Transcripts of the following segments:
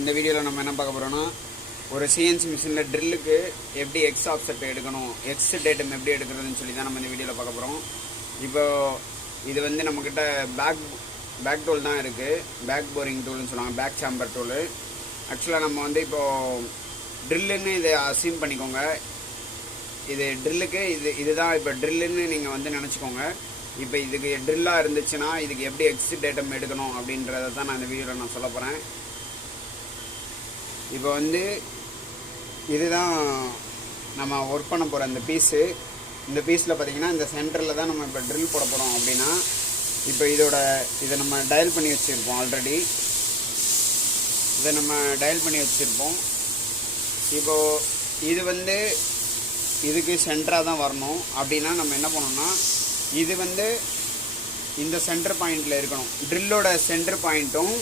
இந்த வீடியோவில் நம்ம என்ன பார்க்க போகிறோம்னா ஒரு சிஎன்சி மிஷினில் ட்ரில்லுக்கு எப்படி எக்ஸ் ஆஃப்செட் எடுக்கணும், எக்ஸ் டேட்டம் எப்படி எடுக்கிறதுன்னு சொல்லி தான் நம்ம இந்த வீடியோவில் பார்க்க போகிறோம். இப்போ இது வந்து நம்மக்கிட்ட பேக் டூல் தான் இருக்குது, பேக் போரிங் டூல்னு சொல்லுவாங்க, பேக் சாம்பர் டூலு. ஆக்சுவலாக நம்ம வந்து இப்போது ட்ரில்லுன்னு இதை அசீம் பண்ணிக்கோங்க. இது ட்ரில்லுக்கு இதுதான் இப்போ ட்ரில்லுன்னு நீங்கள் வந்து நினச்சிக்கோங்க. இப்போ இதுக்கு ட்ரில்லாக இருந்துச்சுன்னா இதுக்கு எப்படி எக்ஸ் டேட்டம் எடுக்கணும் அப்படின்றத தான் நான் இந்த வீடியோவில் நான் சொல்ல போகிறேன். இப்போ வந்து இதுதான் நம்ம ஒர்க் பண்ண போகிற அந்த பீஸு. இந்த பீஸில் பார்த்திங்கன்னா இந்த சென்டரில் தான் நம்ம இப்போ ட்ரில் போட போகிறோம். அப்படின்னா இப்போ இதை நம்ம டயல் பண்ணி வச்சுருப்போம். ஆல்ரெடி இதை நம்ம டயல் பண்ணி வச்சுருப்போம். இப்போது இது வந்து இதுக்கு சென்டராக தான் வரணும். அப்படின்னா நம்ம என்ன பண்ணோம்னா இது வந்து இந்த சென்டர் பாயிண்டில் இருக்கணும். ட்ரில்லோட சென்டர் பாயிண்ட்டும்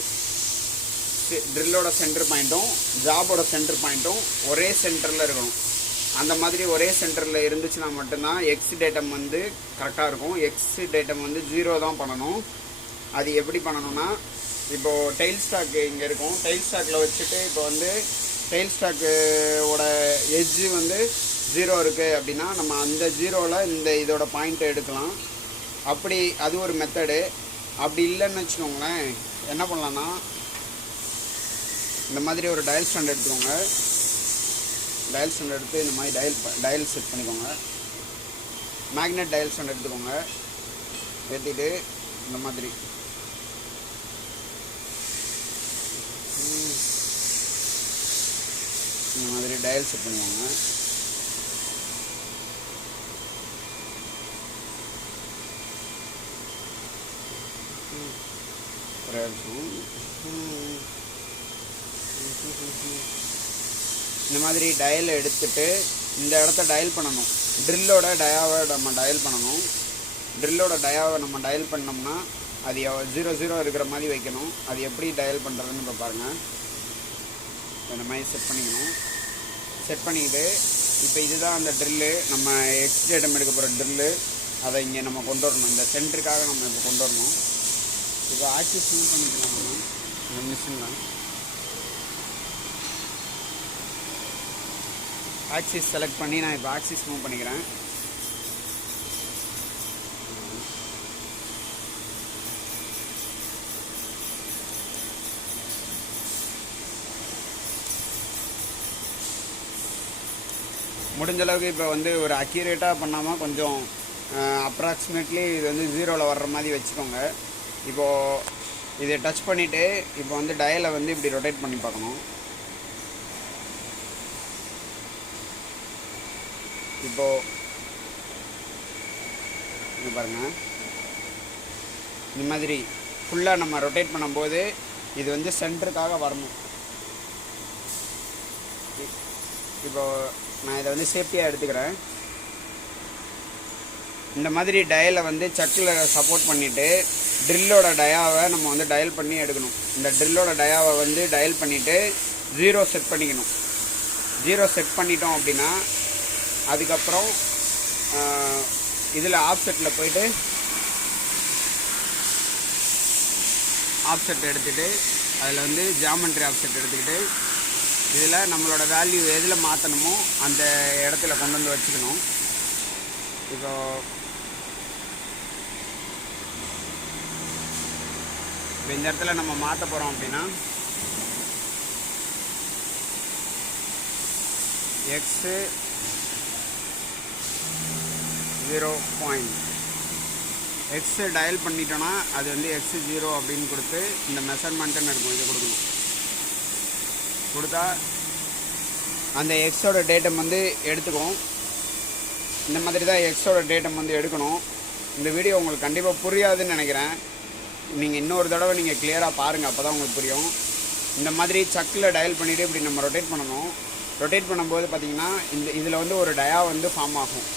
ஜாபோட சென்டர் பாயிண்ட்டும் ஒரே சென்டரில் இருக்கணும். அந்த மாதிரி ஒரே சென்டரில் இருந்துச்சுன்னா மட்டும்தான் எக்ஸ் டேட்டம் வந்து கரெக்டாக இருக்கும். எக்ஸ் டேட்டம் வந்து 0 தான் பண்ணணும். அது எப்படி பண்ணணும்னா இப்போது டெயில் ஸ்டாக்கு இங்கே இருக்கும். டெயில் ஸ்டாக்கில் வச்சுட்டு இப்போ வந்து டெயில் ஸ்டாக்கோட எட்ஜு வந்து 0 இருக்குது அப்படின்னா நம்ம அந்த 0ல் இதோட பாயிண்ட்டை எடுக்கலாம். அப்படி அது ஒரு மெத்தடு. அப்படி இல்லைன்னு வச்சுக்கோங்களேன், என்ன பண்ணலான்னா இந்த மாதிரி ஒரு டயல் ஸ்டாண்ட் எடுத்துக்கோங்க. டயல் ஸ்டாண்ட் எடுத்து இந்த மாதிரி டயல் செட் பண்ணிக்கோங்க. மேக்னெட் டயல் ஸ்டாண்ட் எடுத்துக்கோங்க. ஏற்றிட்டு இந்த மாதிரி டயல் செட் பண்ணுவாங்க. இந்த மாதிரி டயல் எடுத்துட்டு இந்த இடத்த டயல் பண்ணணும். ட்ரில்லோட டயாவை நம்ம டயல் பண்ணணும். ட்ரில்லோட டயாவை நம்ம டயல் பண்ணோம்னா அது 0 இருக்கிற மாதிரி வைக்கணும். அது எப்படி டயல் பண்ணுறதுன்னு இப்போ பாருங்கள். இந்த மாதிரி செட் பண்ணிக்கணும். செட் பண்ணிக்கிட்டு இப்போ இதுதான் அந்த ட்ரில்லு, நம்ம எக்ஸ் டேட்டம் எடுக்க போகிற ட்ரில்லு. அதை இங்கே நம்ம கொண்டு வரணும். இந்த சென்டருக்காக நம்ம இப்போ கொண்டு வரணும். இப்போ ஆக்சிஸ் மூவ் பண்ணிக்கலாம். நம்ம இந்த மிஷினில் ஆக்சிஸ் செலக்ட் பண்ணி நான் இப்போ ஆக்சிஸ் மூவ் பண்ணிக்கிறேன். முடிஞ்ச அளவுக்கு இப்போ வந்து ஒரு அக்யூரேட்டாக பண்ணாமல் கொஞ்சம் அப்ராக்சிமேட்லி இது வந்து 0ல் வர்ற மாதிரி வச்சுக்கோங்க. இப்போது இதை டச் பண்ணிவிட்டு இப்போ வந்து டயலை வந்து இப்படி ரொட்டேட் பண்ணி பார்க்கணும். இப்போது இது பாருங்கள், இந்த மாதிரி ஃபுல்லாக நம்ம ரொட்டேட் பண்ணும்போது இது வந்து சென்டருக்காக வரணும். இப்போது நான் இதை வந்து சேஃப்டியாக எடுத்துக்கிறேன். இந்த மாதிரி டயலை வந்து சக்கில் சப்போர்ட் பண்ணிவிட்டு ட்ரில்லோட டயாவை நம்ம வந்து டயல் பண்ணி எடுக்கணும். இந்த ட்ரில்லோட டயாவை வந்து டயல் பண்ணிவிட்டு 0 செட் பண்ணிக்கணும். 0 செட் பண்ணிட்டோம் அப்படின்னா அதுக்கப்புறம் இதில் ஆஃப்செட்டில் போயிட்டு ஆஃப்செட் எடுத்துகிட்டு அதில் வந்து ஜாமெண்ட்ரி ஆஃப்செட் எடுத்துக்கிட்டு இதில் நம்மளோட வேல்யூ எதில் மாற்றணுமோ அந்த இடத்துல கொண்டு வந்து வச்சுக்கணும். இப்போ இந்த இடத்துல நம்ம மாற்ற போகிறோம் அப்படின்னா எக்ஸு 0. எக்ஸு டயல் பண்ணிட்டோன்னா அது வந்து எக்ஸு 0 அப்படின்னு கொடுத்து இந்த மெஷர்மெண்ட்டுன்னு இருக்கும், இதை கொடுக்கணும். கொடுத்தா அந்த எக்ஸோட டேட்டம் வந்து எடுத்துக்கும். இந்த மாதிரி தான் எக்ஸோட டேட்டம் வந்து எடுக்கணும். இந்த வீடியோ உங்களுக்கு கண்டிப்பாக புரியாதுன்னு நினைக்கிறேன். நீங்கள் இன்னொரு தடவை நீங்கள் கிளியராக பாருங்கள், அப்போ தான் உங்களுக்கு புரியும். இந்த மாதிரி சக்கில் டயல் பண்ணிவிட்டு இப்படி நம்ம ரொட்டேட் பண்ணணும். ரொட்டேட் பண்ணும்போது பார்த்திங்கன்னா இதில் வந்து ஒரு டயா வந்து ஃபார்ம் ஆகும்.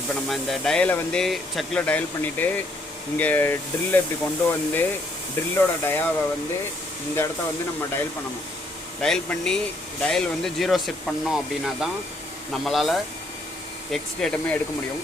இப்போ நம்ம இந்த டயலை வந்து சக்கில் டயல் பண்ணிவிட்டு இங்கே ட்ரில்லை இப்படி கொண்டு வந்து ட்ரில்லோட டயாவை வந்து இந்த இடத்த வந்து நம்ம டயல் பண்ணணும். டயல் பண்ணி டயல் வந்து 0 செட் பண்ணோம் அப்படின்னா தான் நம்மளால் எக்ஸ் டேட்டமே எடுக்க முடியும்.